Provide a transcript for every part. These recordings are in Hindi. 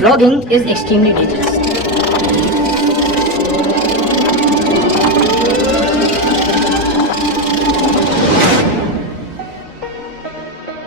Vlogging is extremely dangerous.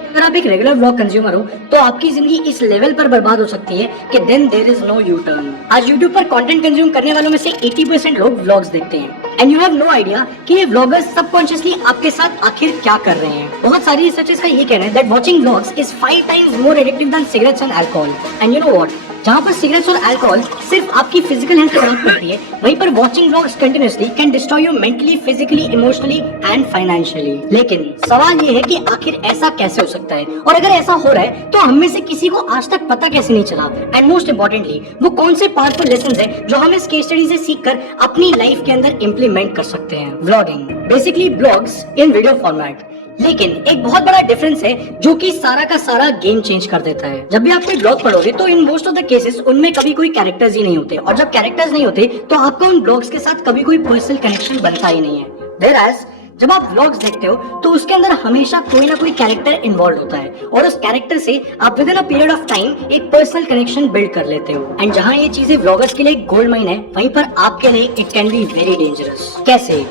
अगर आप एक रेगुलर व्लॉग कंज्यूमर हो तो आपकी जिंदगी इस लेवल पर बर्बाद हो सकती है कि then there is no U turn. आज यूट्यूब पर कंटेंट कंज्यूम करने वालों में से 80% लोग व्लॉग्स देखते हैं and you have no idea कि ये व्लॉगर्स सबकॉन्शियसली आपके साथ आखिर क्या कर रहे हैं। बहुत सारी रिसर्चर्स का ये कहना है that watching vlogs is 5 times more addictive than cigarettes and alcohol. And you know what, जहाँ पर सिगरेट्स और अल्कोहल सिर्फ आपकी फिजिकल हेल्थ खराब करती है, वहीं पर watching vlogs continuously can destroy you mentally, physically, emotionally and financially. लेकिन सवाल ये है कि आखिर ऐसा कैसे हो सकता है, और अगर ऐसा हो रहा है तो हम में से किसी को आज तक पता कैसे नहीं चला, एंड मोस्ट इंपॉर्टेंटली वो कौन से पावरफुल लेसन्स हैं जो हम इस केस स्टडी से सीखकर अपनी लाइफ के अंदर इम्प्लीमेंट कर सकते हैं। व्लॉगिंग बेसिकली ब्लॉग्स इन वीडियो फॉर्मेट, लेकिन एक बहुत बड़ा डिफरेंस है जो कि सारा का सारा गेम चेंज कर देता है। जब भी आप कोई ब्लॉग पढ़ोगे तो in most of the cases उनमें कभी कोई कैरेक्टर्स ही नहीं होते, और जब कैरेक्टर्स नहीं होते तो आपका उन ब्लॉग्स के साथ कभी कोई पर्सनल कनेक्शन बनता ही नहीं है। Whereas जब आप व्लॉग्स देखते हो तो उसके अंदर हमेशा कोई ना कोई कैरेक्टर इन्वॉल्व होता है, और उस कैरेक्टर से आप with in a period of time एक पर्सनल कनेक्शन बिल्ड कर लेते हो। एंड जहाँ ये चीजें व्लॉगर्स के लिए गोल्ड माइन है, वहीं पर आपके लिए it can be very dangerous. कैसे?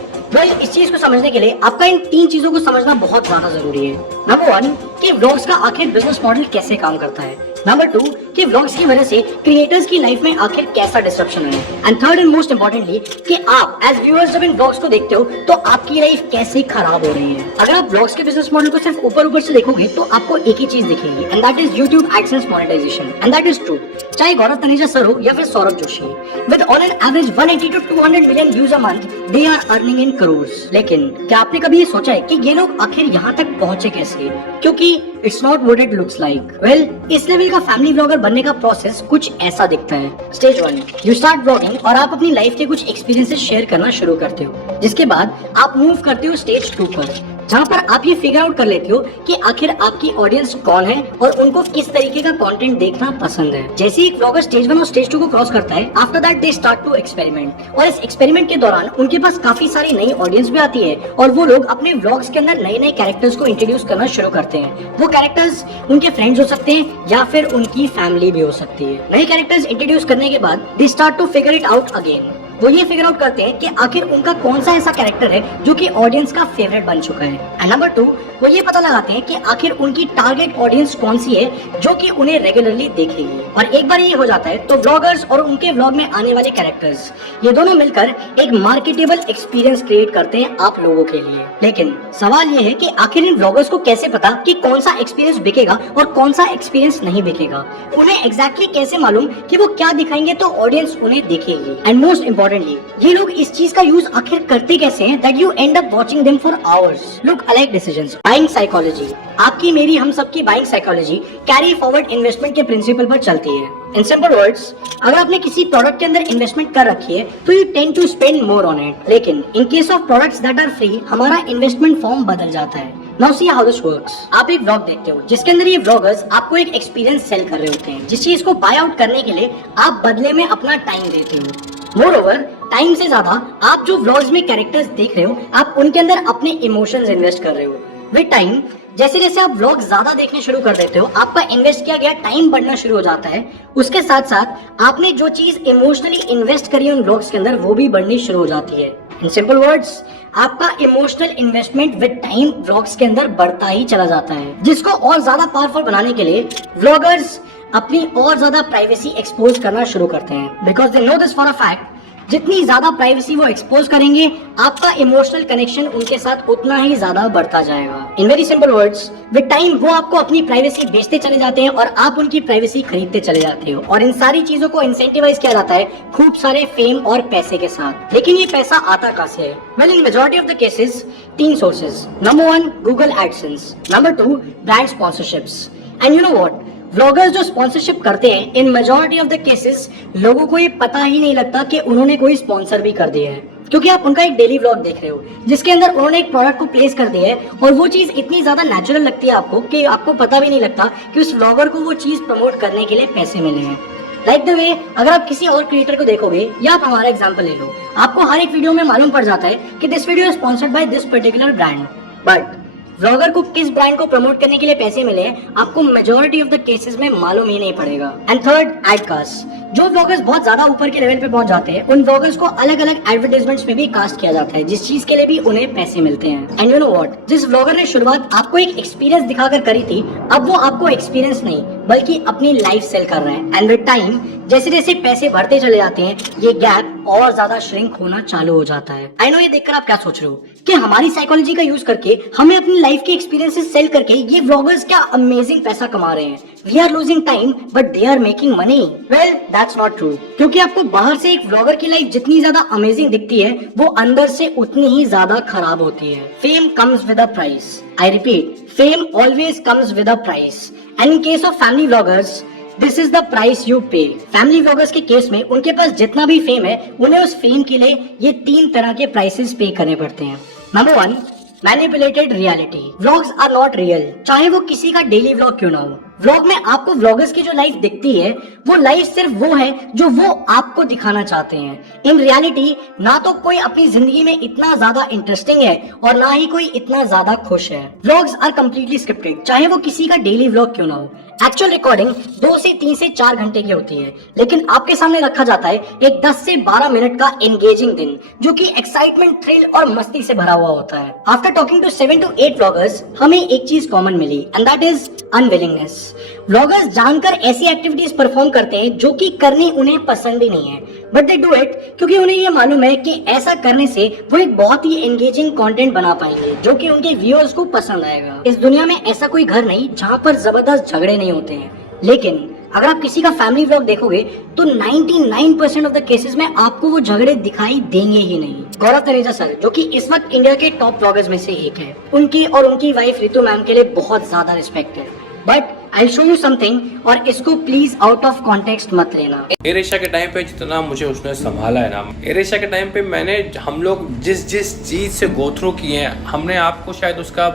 इस चीज को समझने के लिए आपका इन 3 चीजों को समझना बहुत ज्यादा जरूरी है। नंबर 1 कि व्लॉग्स का आखिर बिजनेस मॉडल कैसे काम करता है। नंबर 2 कि व्लॉग्स की वजह से क्रिएटर्स की लाइफ में आखिर कैसा डिस्ट्रप्शन है। And third and most importantly कि आप एज व्यूअर्स जब इन व्लॉग्स को देखते हो तो आपकी लाइफ कैसे खराब हो रही है। अगर आप व्लॉग्स के बिजनेस मॉडल को सिर्फ ऊपर से देखोगे तो आपको एक ही चीज दिखेगी, and that is YouTube AdSense monetization. And that is true, चाहे गौरव तनेजा सर हो या फिर Saurabh Joshi, with on an average 180 to 200 million views a month they are earning in crores. लेकिन क्या आपने कभी ये सोचा है कि ये लोग आखिर यहाँ तक पहुंचे कैसे? क्योंकि it's not what it looks like. Well, इस लेवल का फैमिली व्लॉगर बनने का प्रोसेस कुछ ऐसा दिखता है। स्टेज 1 यू स्टार्ट व्लॉगिंग, और आप अपनी लाइफ के कुछ एक्सपीरियंसेस शेयर करना शुरू करते हो। जिसके बाद आप मूव करते हो स्टेज 2 पर, जहाँ पर आप ये फिगर आउट कर लेते हो कि आखिर आपकी ऑडियंस कौन है और उनको किस तरीके का कंटेंट देखना पसंद है। जैसे एक व्लॉगर स्टेज 1 और स्टेज 2 को क्रॉस करता है, after that they start to experiment, और इस एक्सपेरिमेंट के दौरान उनके पास काफी सारी नई ऑडियंस भी आती है, और वो लोग अपने व्लॉग्स के अंदर नए नए कैरेक्टर्स को इंट्रोड्यूस करना शुरू करते हैं। वो कैरेक्टर्स उनके फ्रेंड्स हो सकते हैं या फिर उनकी फैमिली भी हो सकती है। नए कैरेक्टर्स इंट्रोड्यूस करने के बाद they start to figure it out again. वो ये फिगर आउट करते हैं कि आखिर उनका कौन सा ऐसा कैरेक्टर है जो कि ऑडियंस का फेवरेट बन चुका है। एंड नंबर 2 वो ये पता लगाते हैं कि आखिर उनकी टारगेट ऑडियंस कौन सी है जो कि उन्हें रेगुलरली देखेगी। और एक बार ये हो जाता है तो व्लॉगर्स और उनके व्लॉग में आने वाले कैरेक्टर्स, ये दोनों मिलकर एक मार्केटेबल एक्सपीरियंस क्रिएट करते हैं आप लोगों के लिए। लेकिन सवाल ये है कि आखिर इन व्लॉगर्स को कैसे पता कि कौन सा एक्सपीरियंस बिकेगा और कौन सा एक्सपीरियंस नहीं बिकेगा? उन्हें एग्जैक्टली कैसे मालूम कि वो क्या दिखाएंगे तो ऑडियंस उन्हें देखेगी? एंड मोस्ट इंपॉर्टेंटली ये लोग इस चीज का यूज आखिर करते कैसे हैं that you and up watching them for hours? Look alike decisions, buying psychology, आपकी मेरी हम सबकी buying psychology carry forward investment के प्रिंसिपल पर चलती है। इन सिंपल वर्ड्स, अगर आपने किसी प्रोडक्ट के अंदर इन्वेस्टमेंट कर रखी है तो you tend to spend more on it. लेकिन in case of products that are free, हमारा इन्वेस्टमेंट फॉर्म बदल जाता है। Now see how this works. आप एक व्लॉग देखते हो जिसके अंदर ये व्लॉगर्स आपको एक एक्सपीरियंस सेल कर रहे होते हैं, जिस चीज को बाय आउट करने के लिए आप बदले में अपना टाइम देते हो। मोर ओवर, टाइम से ज्यादा आप जो व्लॉग्स में कैरेक्टर्स देख रहे हो, आप उनके अंदर अपने इमोशंस इन्वेस्ट कर रहे हो। विद टाइम जैसे जैसे आप व्लॉग ज्यादा देखने शुरू कर देते हो, आपका इन्वेस्ट किया गया टाइम बढ़ना शुरू हो जाता है। उसके साथ साथ आपने जो चीज इमोशनली इन्वेस्ट करी है उन व्लॉग्स के अंदर, वो भी बढ़नी शुरू हो जाती है। इन सिंपल वर्ड्स, आपका emotional investment with time vlogs के अंदर बढ़ता ही चला जाता है, जिसको और ज्यादा पावरफुल बनाने के लिए व्लॉगर्स अपनी और ज्यादा प्राइवेसी एक्सपोज करना शुरू करते हैं। Because they know this for a fact, जितनी ज्यादा प्राइवेसी वो एक्सपोज करेंगे, आपका इमोशनल कनेक्शन उनके साथ उतना ही ज्यादा बढ़ता जाएगा। In very simple words, with time वो आपको अपनी प्राइवेसी बेचते चले जाते हैं और आप उनकी प्राइवेसी खरीदते चले जाते हो, और इन सारी चीजों को इंसेंटिवाइज किया जाता है खूब सारे फेम और पैसे के साथ। लेकिन ये पैसा आता कहाँ से है? Well, in majority of the cases 3 sources. Number 1 Google AdSense, number 2 brand sponsorships. And you know what, vloggers जो स्पॉन्सरशिप करते हैं, इन मेजॉरिटी ऑफ द केसेस लोगों को ये पता ही नहीं लगता कि उन्होंने कोई स्पॉन्सर भी कर दिया है, क्योंकि आप उनका एक डेली व्लॉग देख रहे हो जिसके अंदर उन्होंने एक प्रोडक्ट को प्लेस कर दिया है, और वो चीज इतनी ज्यादा नेचुरल लगती है आपको कि आपको पता भी नहीं लगता कि उस व्लॉगर को वो चीज प्रमोट करने के लिए पैसे मिले हैं। लाइक द वे, अगर आप किसी और क्रिएटर को देखोगे, या आप हमारा एग्जाम्पल ले लो, आपको हर एक वीडियो में मालूम पड़ जाता है कि this video is sponsored by this particular brand. But vlogger को किस ब्रांड को प्रमोट करने के लिए पैसे मिले आपको मेजोरिटी ऑफ द केसेस में मालूम ही नहीं पड़ेगा। And third, ad cost. जो व्लॉगर्स बहुत ज्यादा ऊपर के लेवल पे पहुंच जाते हैं उन व्लॉगर्स को अलग अलग एडवर्टाइजमेंट्स में भी कास्ट किया जाता है, जिस चीज के लिए भी उन्हें पैसे मिलते हैं। एंड यू नो व्हाट, जिस व्लॉगर ने शुरुआत आपको एक एक्सपीरियंस दिखाकर करी थी, अब वो आपको एक्सपीरियंस नहीं बल्कि अपनी लाइफ सेल कर रहे हैं। एंड विद टाइम जैसे जैसे पैसे बढ़ते चले जाते हैं ये गैप और ज्यादा श्रिंक होना चालू हो जाता है। आई नो ये देखकर आप क्या सोच रहे हो कि हमारी साइकोलॉजी का यूज करके हमें अपनी लाइफ के एक्सपीरियंसेस सेल करके ये व्लॉगर्स क्या अमेजिंग पैसा कमा रहे हैं। We are losing time but they are making money. Well that's not true, क्योंकि आपको बाहर से एक व्लॉगर की लाइफ जितनी ज्यादा अमेजिंग दिखती है वो अंदर से उतनी ही ज्यादा खराब होती है। Fame comes with a price. I repeat, fame always comes with a price. And in case of family vloggers this is the price you पे। फैमिली व्लॉगर्स के केस में उनके पास जितना भी फेम है उन्हें उस फेम के लिए ये 3 तरह के प्राइसेस पे करने पड़ते हैं। Number 1, manipulated reality. Vlogs are not real, चाहे वो किसी का डेली व्लॉग क्यों ना हो। व्लॉग में आपको व्लॉगर्स की जो लाइफ दिखती है वो लाइफ सिर्फ वो है जो वो आपको दिखाना चाहते हैं। इन रियलिटी ना तो कोई अपनी जिंदगी में इतना ज्यादा इंटरेस्टिंग है और ना ही कोई इतना ज्यादा खुश है। व्लॉग्स आर कम्प्लीटली स्क्रिप्टेड, चाहे वो किसी का डेली व्लॉग क्यों ना हो। एक्चुअल रिकॉर्डिंग 2 से 3 से 4 घंटे की होती है, लेकिन आपके सामने रखा जाता है एक 10 से 12 मिनट का एंगेजिंग दिन जो कि एक्साइटमेंट, थ्रिल और मस्ती से भरा हुआ होता है। After talking to 7 to 8 vloggers हमें एक चीज कॉमन मिली and that is unwillingness. Vloggers जानकर ऐसी एक्टिविटीज परफॉर्म करते हैं जो कि करनी उन्हें पसंद ही नहीं है, बट दे डू इट क्योंकि उन्हें ये मालूम है कि ऐसा करने से वो एक बहुत ही एंगेजिंग कंटेंट बना पाएंगे जो कि उनके व्यूअर्स को पसंद आएगा। इस दुनिया में ऐसा कोई घर नहीं जहाँ पर जबरदस्त झगड़े नहीं होते हैं, लेकिन अगर आप किसी का फैमिली व्लॉग देखोगे तो 99% ऑफ द केसेस में आपको वो झगड़े दिखाई देंगे ही नहीं। गौरव तनेजा सर, जो कि इस वक्त इंडिया के टॉप व्लॉगर्स में से एक है, उनकी और उनकी वाइफ रितु मैम के लिए बहुत ज्यादा रिस्पेक्ट है, but I show you something और इसको प्लीज आउट ऑफ कॉन्टेक्स्ट मत लेना। एरेशा के टाइम पे जितना मुझे उसने संभाला है ना, एरेशा के टाइम पे हम लोग जिस चीज से गो थ्रू किए हैं, हमने आपको शायद उसका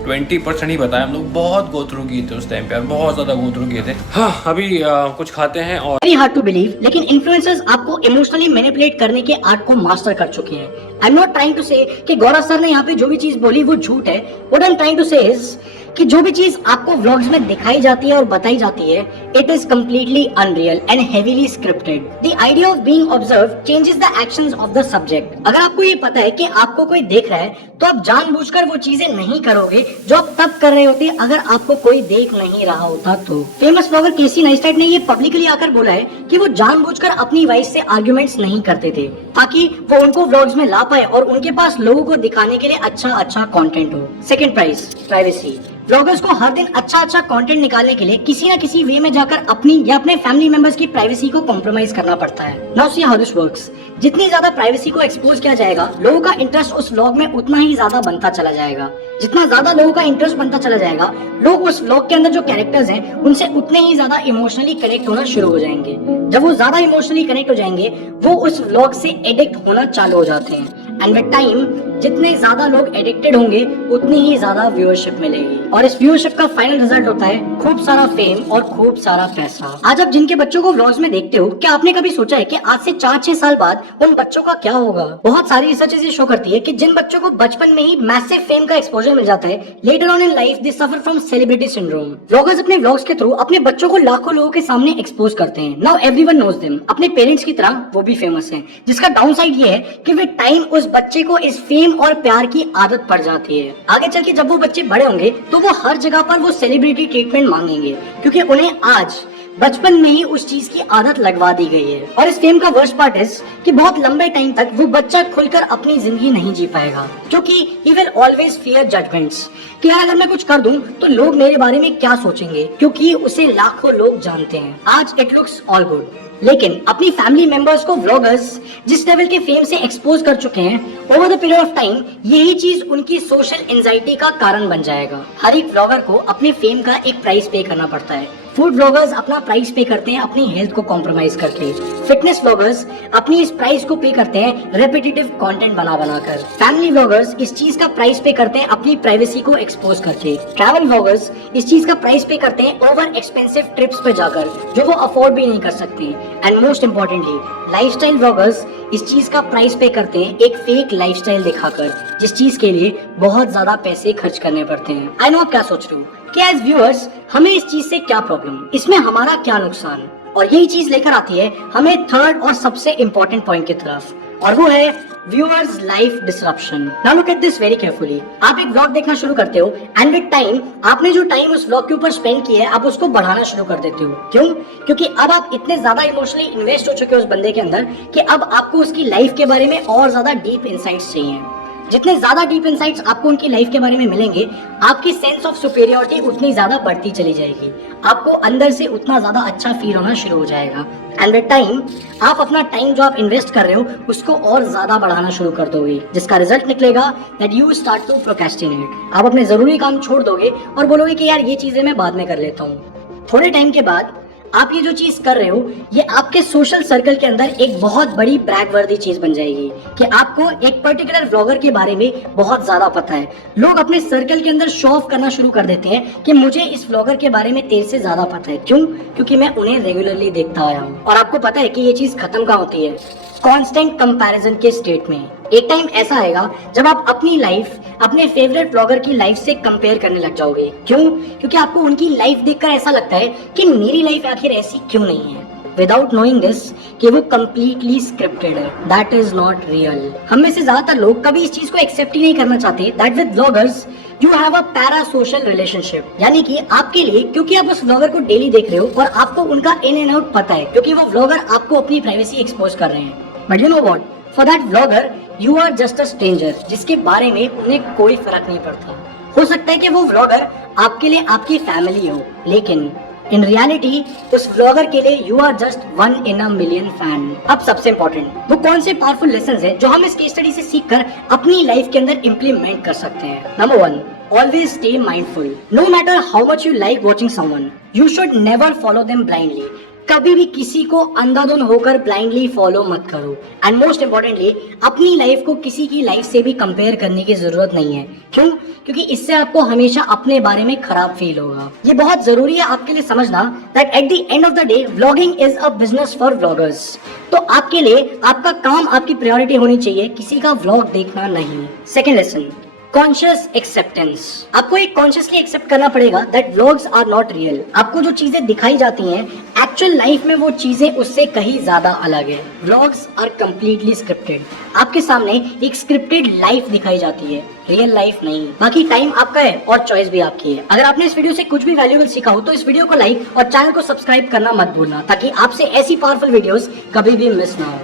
20% ही बताया। हम लोग बहुत गो थ्रू किए थे उस टाइम पे और बहुत ज्यादा गो थ्रू किए थे। हाँ, अभी कुछ खाते हैं। और वेरी हार्ड टू बिलीव, लेकिन इन्फ्लुएंसर्स आपको इमोशनली मैनिपुलेट करने के आर्ट को मास्टर कर चुके हैं। I am not trying to say कि गौरव सर ने यहाँ पे जो भी चीज बोली वो झूठ है। What I am trying to say is कि जो भी चीज आपको व्लॉग्स में दिखाई जाती है और बताई जाती है, it is completely unreal and heavily scripted. The idea of being observed changes the actions of the subject. अगर आपको ये पता है कि आपको कोई देख रहा है तो आप जानबूझकर वो चीजें नहीं करोगे जो आप तब कर रहे होते अगर आपको कोई देख नहीं रहा होता तो। फेमस ब्लॉगर केसी नेस्टैट ने ये पब्लिकली आकर बोला है कि वो जानबूझकर अपनी वाइफ से आर्ग्यूमेंट्स नहीं करते थे ताकि वो उनको व्लॉग्स में ला पाए और उनके पास लोगों को दिखाने के लिए अच्छा कंटेंट हो। Second price, privacy. व्लॉगर्स को हर दिन अच्छा कंटेंट निकालने के लिए किसी ना किसी वे में जाकर अपनी या अपने फैमिली मेंबर्स की प्राइवेसी को कॉम्प्रोमाइज करना पड़ता है। Now see how this works. जितनी ज्यादा प्राइवेसी को एक्सपोज किया जाएगा, लोगों का इंटरेस्ट उस व्लॉग में उतना ही ज्यादा बनता चला जाएगा। जितना ज्यादा लोगों का इंटरेस्ट बनता चला जाएगा, लोग उस व्लॉग के अंदर जो कैरेक्टर्स हैं उनसे उतने ही ज्यादा इमोशनली कनेक्ट होना शुरू हो जाएंगे। जब वो ज्यादा इमोशनली कनेक्ट हो जाएंगे, वो उस व्लॉग से एडिक्ट होना चालू हो जाते हैं एंड विद टाइम जितने ज्यादा लोग एडिक्टेड होंगे उतनी ही ज्यादा व्यूअरशिप मिलेगी और इस व्यूअरशिप का फाइनल रिजल्ट होता है खूब सारा फेम और खूब सारा पैसा। आज आप जिनके बच्चों को व्लॉग्स में देखते हो, क्या आपने कभी सोचा है कि आज से 4-6 साल बाद उन बच्चों का क्या होगा? बहुत सारी रिसर्चेस ये शो करती है कि जिन बच्चों को बचपन में ही मैसिव फेम का एक्सपोजर मिल जाता है, later on in life they suffer from celebrity syndrome. Vloggers अपने व्लॉग्स के थ्रू अपने बच्चों को लाखों लोगों के सामने एक्सपोज करते हैं। Now everyone knows them. अपने पेरेंट्स की तरह वो भी फेमस हैं, जिसका डाउन साइड ये है कि विद टाइम उस बच्चे को इस फेम और प्यार की आदत पड़ जाती है। आगे चल के जब वो बच्चे बड़े होंगे तो वो हर जगह पर वो सेलिब्रिटी ट्रीटमेंट मांगेंगे क्योंकि उन्हें आज बचपन में ही उस चीज की आदत लगवा दी गई है। और इस फेम का वर्स्ट पार्ट इज कि बहुत लंबे टाइम तक वो बच्चा खुलकर अपनी जिंदगी नहीं जी पाएगा क्योंकि he will always fear judgements कि यार अगर मैं कुछ कर दूं तो लोग मेरे बारे में क्या सोचेंगे, क्योंकि उसे लाखों लोग जानते हैं। आज इट लुक्स ऑल गुड, लेकिन अपनी फैमिली मेंबर्स को व्लॉगर्स जिस लेवल के फेम से एक्सपोज कर चुके हैं, over the period of time यही चीज उनकी सोशल एंजाइटी का कारण बन जाएगा। हर एक व्लॉगर को अपने फेम का एक प्राइस पे करना पड़ता है। फूड व्लॉगर्स अपना प्राइस पे करते हैं अपनी हेल्थ को कॉम्प्रोमाइज करके। फिटनेस व्लॉगर्स अपनी इस प्राइस को पे करते हैं रेपिटेटिव कंटेंट बना बनाकर। फैमिली व्लॉगर्स इस चीज का प्राइस पे करते हैं अपनी प्राइवेसी को एक्सपोज करके। ट्रैवल व्लॉगर्स इस चीज का प्राइस पे करते हैं ओवर एक्सपेंसिव ट्रिप्स पे जाकर जो वो अफोर्ड भी नहीं कर सकते। And most importantly lifestyle vloggers इस चीज का प्राइस पे करते हैं एक फेक लाइफस्टाइल दिखाकर, जिस चीज के लिए बहुत ज्यादा पैसे खर्च करने पड़ते हैं। आई नो आप क्या सोच रहे हो कि एज व्यूअर्स हमें इस चीज से क्या प्रॉब्लम, इसमें हमारा क्या नुकसान, और यही चीज लेकर आती है हमें थर्ड और सबसे इंपॉर्टेंट पॉइंट की तरफ, और वो है viewers life disruption. Now look at this very carefully. आप एक व्लॉग देखना शुरू करते हो एंड विद टाइम आपने जो टाइम उस व्लॉग के ऊपर स्पेंड किया है आप उसको बढ़ाना शुरू कर देते हो। क्यों? क्योंकि अब आप इतने ज्यादा इमोशनली इन्वेस्ट हो चुके हो उस बंदे के अंदर कि अब आपको उसकी लाइफ के बारे में और ज्यादा डीप इंसाइट्स चाहिए। जितने ज्यादा डीप इंसाइट्स आपको उनकी लाइफ के बारे में मिलेंगे, आपकी सेंस ऑफ सुपेरियोरिटी उतनी ज्यादा बढ़ती चली जाएगी, आपको अंदर से उतना ज्यादा अच्छा फील होना शुरू हो जाएगा। एंड विद टाइम आप अपना टाइम जो आप इन्वेस्ट कर रहे हो उसको और ज्यादा बढ़ाना शुरू कर दोगे, जिसका रिजल्ट निकलेगा that you start to procrastinate. आप अपने जरूरी काम छोड़ दोगे और बोलोगे कि यार ये चीजें मैं बाद में कर लेता हूँ। थोड़े टाइम के बाद आप ये जो चीज कर रहे हो ये आपके सोशल सर्कल के अंदर एक बहुत बड़ी ब्रैग वर्दी चीज बन जाएगी कि आपको एक पर्टिकुलर व्लॉगर के बारे में बहुत ज्यादा पता है। लोग अपने सर्कल के अंदर शो ऑफ करना शुरू कर देते हैं कि मुझे इस व्लॉगर के बारे में तेरे से ज्यादा पता है। क्यों? क्योंकि मैं उन्हें रेगुलरली देखता आया हूँ। और आपको पता है कि ये चीज खत्म कहाँ होती है? कांस्टेंट कंपैरिजन के स्टेट में। एक टाइम ऐसा आएगा जब आप अपनी लाइफ अपने फेवरेट ब्लॉगर की लाइफ से कंपेयर करने लग जाओगे। क्यों? क्योंकि आपको उनकी लाइफ देखकर ऐसा लगता है कि मेरी लाइफ आखिर ऐसी क्यों नहीं है, विदाउट नोइंग दिस कि वो कंप्लीटली स्क्रिप्टेड है। That is not real. हम में से ज्यादातर लोग कभी इस चीज को एक्सेप्ट ही नहीं करना चाहते that with bloggers you have a para social relationship. यानी कि आपके लिए, क्योंकि आप उस व्लॉगर को डेली देख रहे हो और आपको उनका इन एंड आउट पता है, क्योंकि वो व्लॉगर आपको अपनी प्राइवेसी एक्सपोज कर रहे हैं। But you know what, for that vlogger you are just a stranger जिसके बारे में उन्हें कोई फर्क नहीं पड़ता। हो सकता है कि वो व्लॉगर आपके लिए आपकी फैमिली हो, लेकिन इन रियलिटी उस व्लॉगर के लिए you are just 1 in a million fan. अब सबसे इंपॉर्टेंट, वो कौन से पावरफुल लेसन्स हैं जो हम इस केस स्टडी से सीखकर अपनी लाइफ के अंदर इम्प्लीमेंट कर सकते हैं। Number 1, always stay mindful. No matter how much you like watching someone, you should never follow them blindly. कभी भी किसी को अंधाधुंध होकर ब्लाइंडली फॉलो मत करो। एंड मोस्ट इम्पोर्टेंटली अपनी लाइफ को किसी की लाइफ से भी कंपेयर करने की जरूरत नहीं है। क्यों? क्योंकि इससे आपको हमेशा अपने बारे में खराब फील होगा। ये बहुत जरूरी है आपके लिए समझना that at the end of the day vlogging is a business for vloggers. तो आपके लिए आपका काम, आपकी प्रायोरिटी होनी चाहिए किसी का व्लॉग देखना नहीं। Second lesson, conscious acceptance. आपको एक कॉन्शियसली एक्सेप्ट करना पड़ेगा that vlogs are not real. आपको जो चीजें दिखाई जाती हैं एक्चुअल लाइफ में वो चीजें उससे कहीं ज्यादा अलग है। Vlogs are completely scripted. आपके सामने एक स्क्रिप्टेड लाइफ दिखाई जाती है, रियल लाइफ नहीं। बाकी टाइम आपका है और चॉइस भी आपकी है। अगर आपने इस वीडियो से कुछ भी वैल्यूएबल सीखा हो तो इस वीडियो को लाइक और चैनल को सब्सक्राइब करना मत भूलना, ताकि आपसे ऐसी पावरफुल वीडियोस कभी भी मिस ना हो।